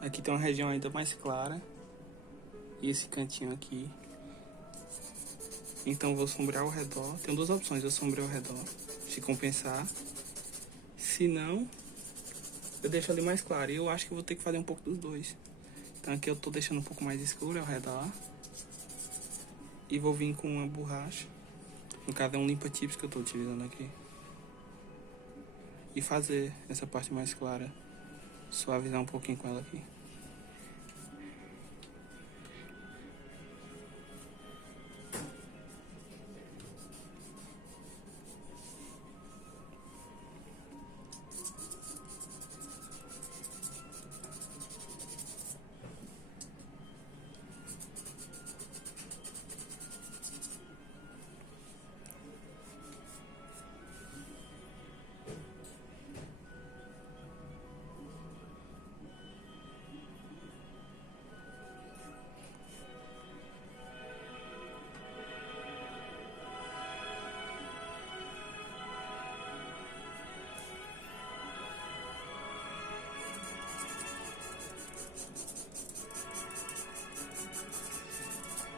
Aqui tem uma região ainda mais clara. E esse cantinho aqui. Então vou sombrear ao redor. Tem duas opções, eu sombreio ao redor, se compensar. Se não, eu deixo ali mais claro. E eu acho que eu vou ter que fazer um pouco dos dois. Então aqui eu tô deixando um pouco mais escuro ao redor. E vou vir com uma borracha. No caso é um limpa-tips que eu tô utilizando aqui. E fazer essa parte mais clara. Suavizar um pouquinho com ela aqui.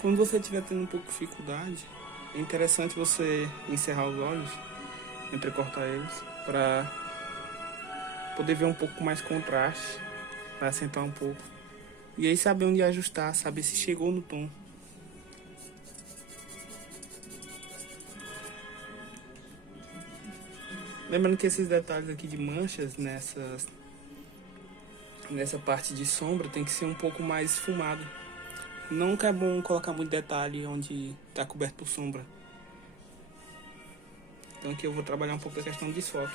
Quando você estiver tendo um pouco de dificuldade, é interessante você encerrar os olhos, entrecortar eles, para poder ver um pouco mais contraste, para acentuar um pouco. E aí saber onde ajustar, saber se chegou no tom. Lembrando que esses detalhes aqui de manchas nessa parte de sombra tem que ser um pouco mais esfumado. Nunca é bom colocar muito detalhe onde está coberto por sombra. Então aqui eu vou trabalhar um pouco a questão de desfoque.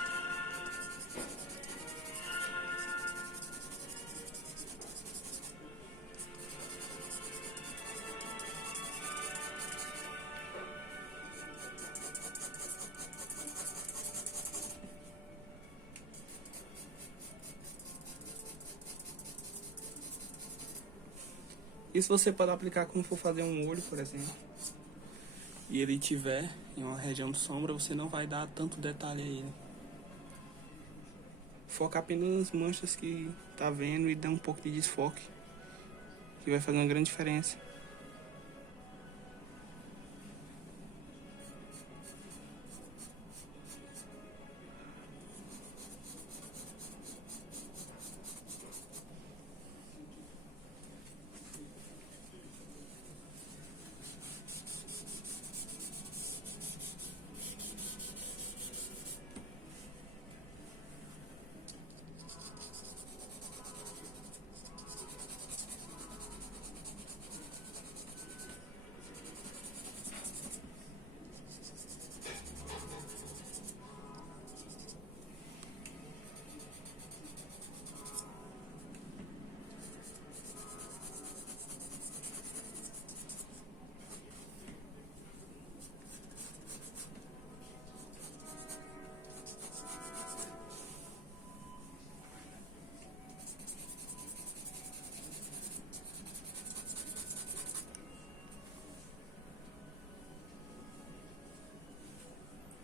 Isso você pode aplicar quando for fazer um olho, por exemplo. E ele tiver em uma região de sombra, você não vai dar tanto detalhe a ele. Foca apenas nas manchas que tá vendo e dá um pouco de desfoque, que vai fazer uma grande diferença.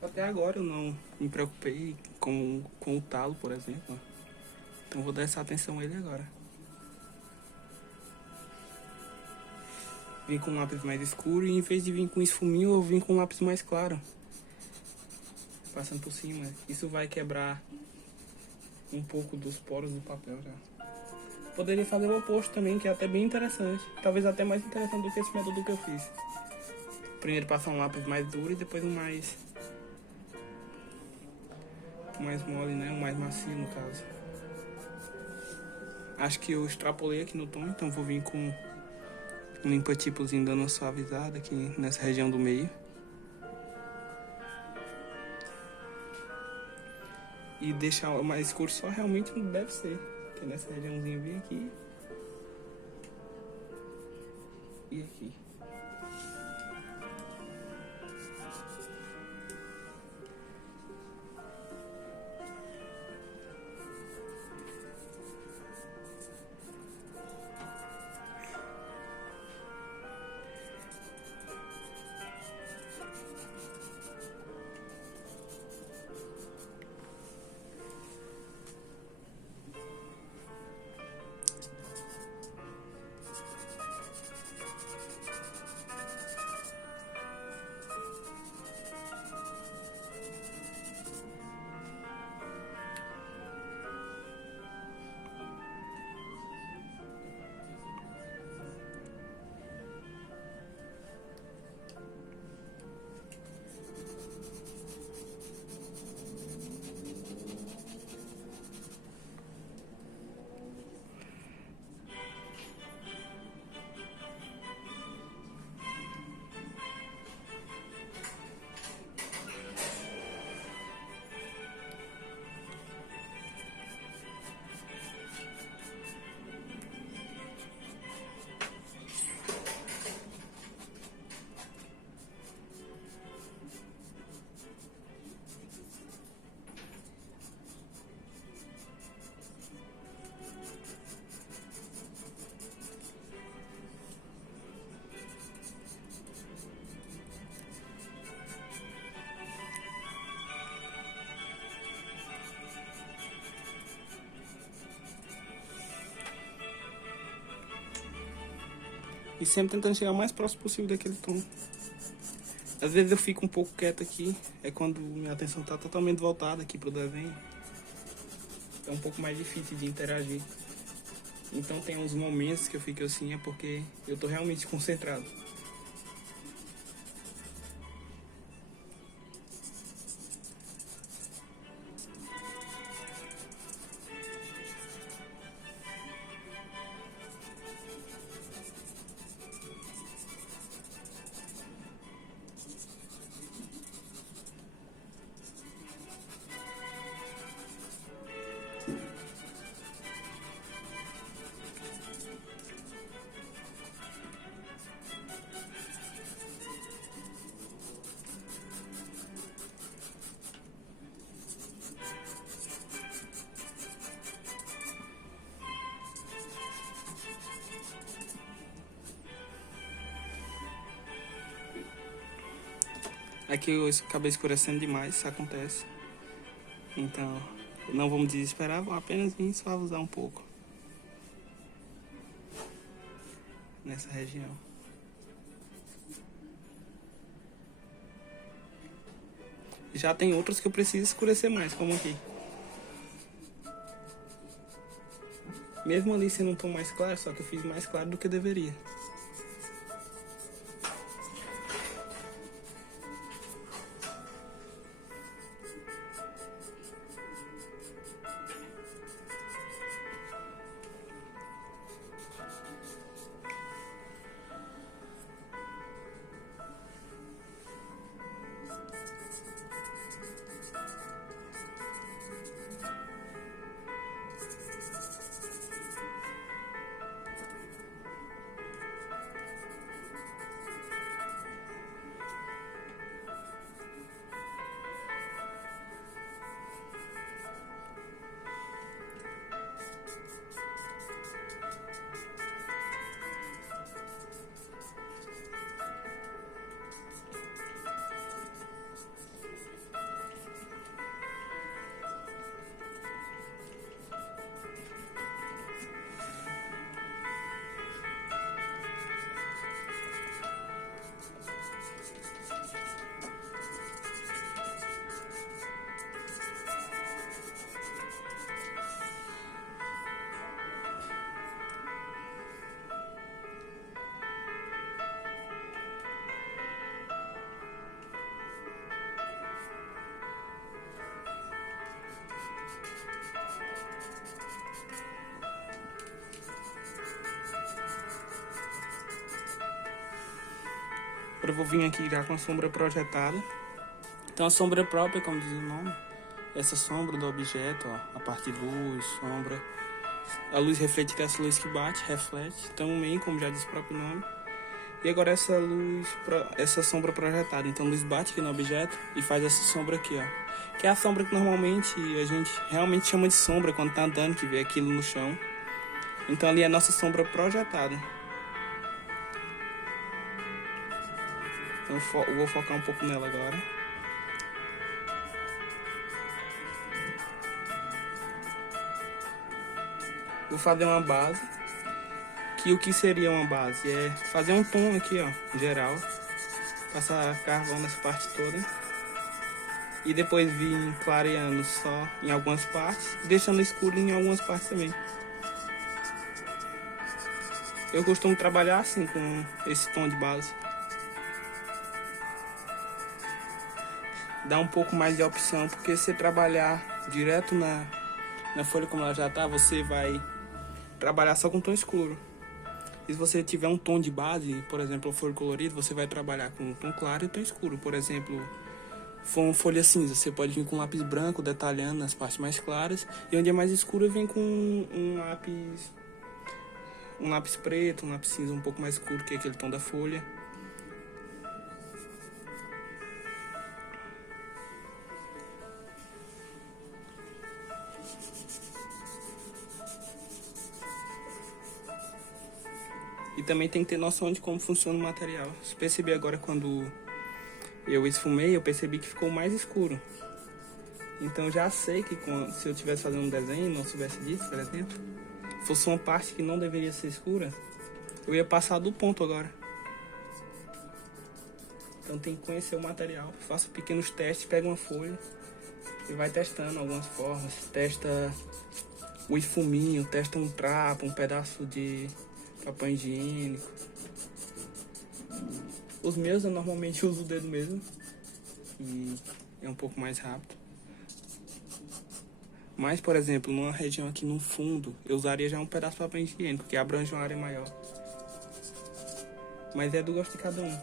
Até agora eu não me preocupei com o talo, por exemplo. Então vou dar essa atenção a ele agora. Vim com um lápis mais escuro e em vez de vir com esfuminho, eu vim com um lápis mais claro. Passando por cima. Isso vai quebrar um pouco dos poros do papel já. Poderia fazer o oposto também, que é até bem interessante. Talvez até mais interessante do que esse método que eu fiz. Primeiro passar um lápis mais duro e depois um mais mole, né? Um mais macio no caso. Acho que eu extrapolei aqui no tom, então vou vir com um limpa-tipozinho dando uma suavizada aqui nessa região do meio. E deixar mais escuro só realmente não deve ser. Que é nessa regiãozinha bem aqui. E aqui. E sempre tentando chegar o mais próximo possível daquele tom. Às vezes eu fico um pouco quieto aqui, é quando minha atenção está totalmente voltada aqui pro desenho. É um pouco mais difícil de interagir. Então tem uns momentos que eu fico assim, é porque eu tô realmente concentrado. Aqui eu acabei escurecendo demais, isso acontece. Então, não vamos desesperar, vamos apenas vir suavizar um pouco nessa região. Já tem outros que eu preciso escurecer mais, como aqui. Mesmo ali sendo um tom mais claro, só que eu fiz mais claro do que deveria. Agora eu vou vir aqui já com a sombra projetada. Então a sombra própria, como diz o nome, essa sombra do objeto, ó, a parte de luz, sombra. A luz reflete essa luz que bate, reflete, também, como já diz o próprio nome. E agora essa luz, essa sombra projetada. Então a luz bate aqui no objeto e faz essa sombra aqui, ó. Que é a sombra que normalmente a gente realmente chama de sombra quando tá andando, que vê aquilo no chão. Então ali é a nossa sombra projetada. Então eu vou focar um pouco nela agora. Vou fazer uma base. Que o que seria uma base? É fazer um tom aqui, ó, geral. Passar carvão nessa parte toda. E depois vir clareando só em algumas partes. Deixando escuro em algumas partes também. Eu costumo trabalhar assim, com esse tom de base. Dá um pouco mais de opção, porque se você trabalhar direto na folha como ela já tá, você vai trabalhar só com tom escuro. E se você tiver um tom de base, por exemplo, a folha colorida, você vai trabalhar com tom claro e tom escuro. Por exemplo, folha cinza, você pode vir com um lápis branco detalhando nas partes mais claras, e onde é mais escuro vem com um lápis preto, um lápis cinza um pouco mais escuro que aquele tom da folha. E também tem que ter noção de como funciona o material. Se perceber agora, quando eu esfumei, eu percebi que ficou mais escuro. Então já sei que se eu estivesse fazendo um desenho e não tivesse disso, por exemplo, fosse uma parte que não deveria ser escura, Eu ia passar do ponto agora. Então tem que conhecer o material. Faça pequenos testes, pega uma folha e vai testando algumas formas. Testa o esfuminho, testa um trapo, um pedaço de papel higiênico. Os meus eu normalmente uso o dedo mesmo, e é um pouco mais rápido. Mas, por exemplo, numa região aqui no fundo, eu usaria já um pedaço de papel higiênico, que abrange uma área maior. Mas é do gosto de cada um.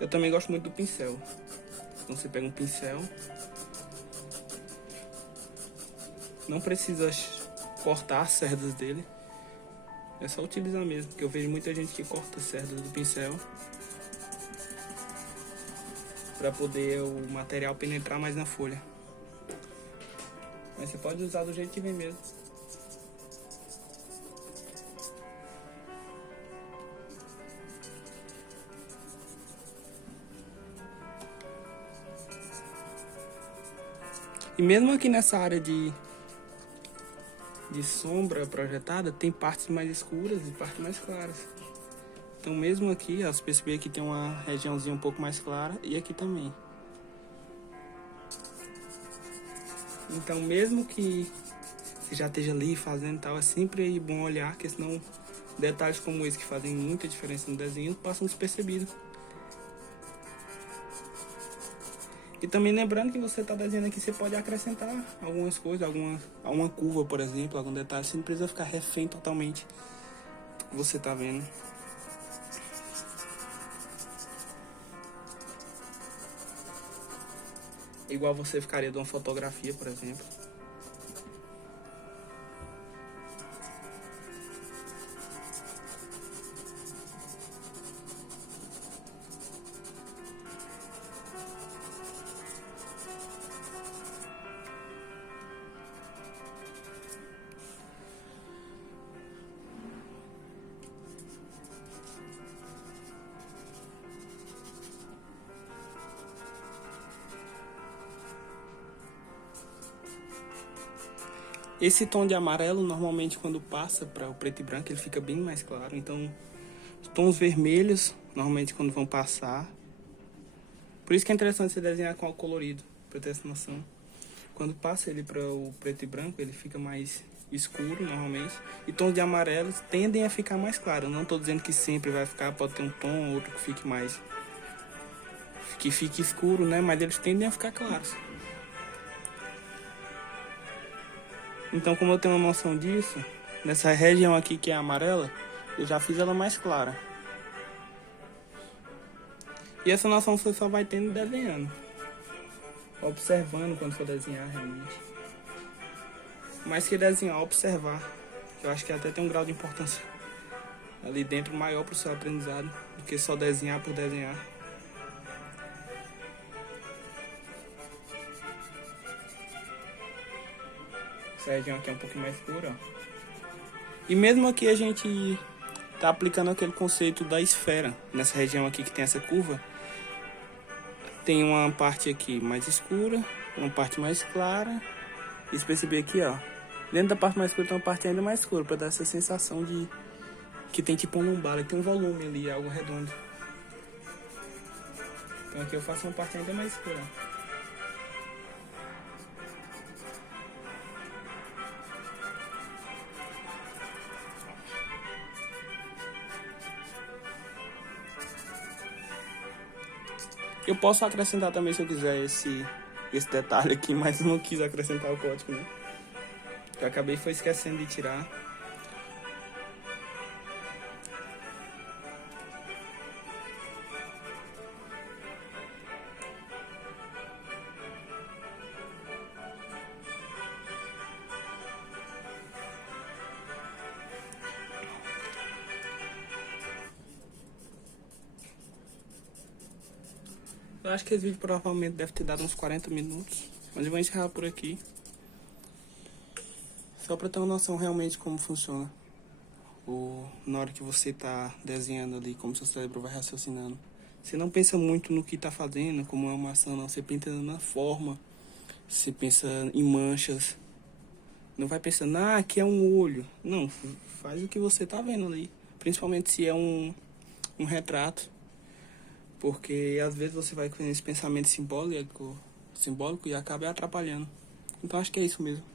Eu também gosto muito do pincel. Então você pega um pincel. Não precisa cortar as cerdas dele. É só utilizar mesmo, porque eu vejo muita gente que corta as cerdas do pincel para poder o material penetrar mais na folha. Mas você pode usar do jeito que vem mesmo. E mesmo aqui nessa área de sombra projetada, tem partes mais escuras e partes mais claras. Então mesmo aqui, ó, você percebe que tem uma regiãozinha um pouco mais clara, e aqui também. Então mesmo que você já esteja ali fazendo tal, é sempre bom olhar, porque senão detalhes como esse que fazem muita diferença no desenho passam despercebidos. E também lembrando que você está desenhando aqui, você pode acrescentar algumas coisas, alguma curva, por exemplo, algum detalhe. Você não precisa ficar refém totalmente do que você está vendo. Igual você ficaria de uma fotografia, por exemplo. Esse tom de amarelo, normalmente quando passa para o preto e branco, ele fica bem mais claro. Então, os tons vermelhos, normalmente quando vão passar. Por isso que é interessante você desenhar com algo colorido, para ter essa noção. Quando passa ele para o preto e branco, ele fica mais escuro, normalmente. E tons de amarelo tendem a ficar mais claros. Não estou dizendo que sempre vai ficar, pode ter um tom ou outro que fique mais... que fique escuro, né? Mas eles tendem a ficar claros. Então, como eu tenho uma noção disso, nessa região aqui que é amarela, eu já fiz ela mais clara. E essa noção você só vai tendo desenhando. Observando quando for desenhar, realmente. Mais que desenhar, observar. Eu acho que até tem um grau de importância ali dentro maior para o seu aprendizado do que só desenhar por desenhar. Essa região aqui é um pouquinho mais escura, ó. E mesmo aqui a gente tá aplicando aquele conceito da esfera. Nessa região aqui que tem essa curva, tem uma parte aqui mais escura, uma parte mais clara. E se perceber aqui, ó, dentro da parte mais escura tem uma parte ainda mais escura, para dar essa sensação de que tem tipo um lombada, que tem um volume ali, algo redondo. Então aqui eu faço uma parte ainda mais escura. Eu posso acrescentar também se eu quiser esse detalhe aqui, mas eu não quis acrescentar o código, né? Eu acabei foi esquecendo de tirar. Eu acho que esse vídeo provavelmente deve ter dado uns 40 minutos, mas eu vou encerrar por aqui. Só para ter uma noção realmente como funciona. Na hora que você tá desenhando ali, como seu cérebro vai raciocinando. Você não pensa muito no que tá fazendo, como é uma ação, não. Você pensa na forma, você pensa em manchas. Não vai pensando, ah, aqui é um olho. Não, faz o que você tá vendo ali. Principalmente se é um retrato. Porque às vezes você vai com esse pensamento simbólico e acaba atrapalhando. Então acho que é isso mesmo.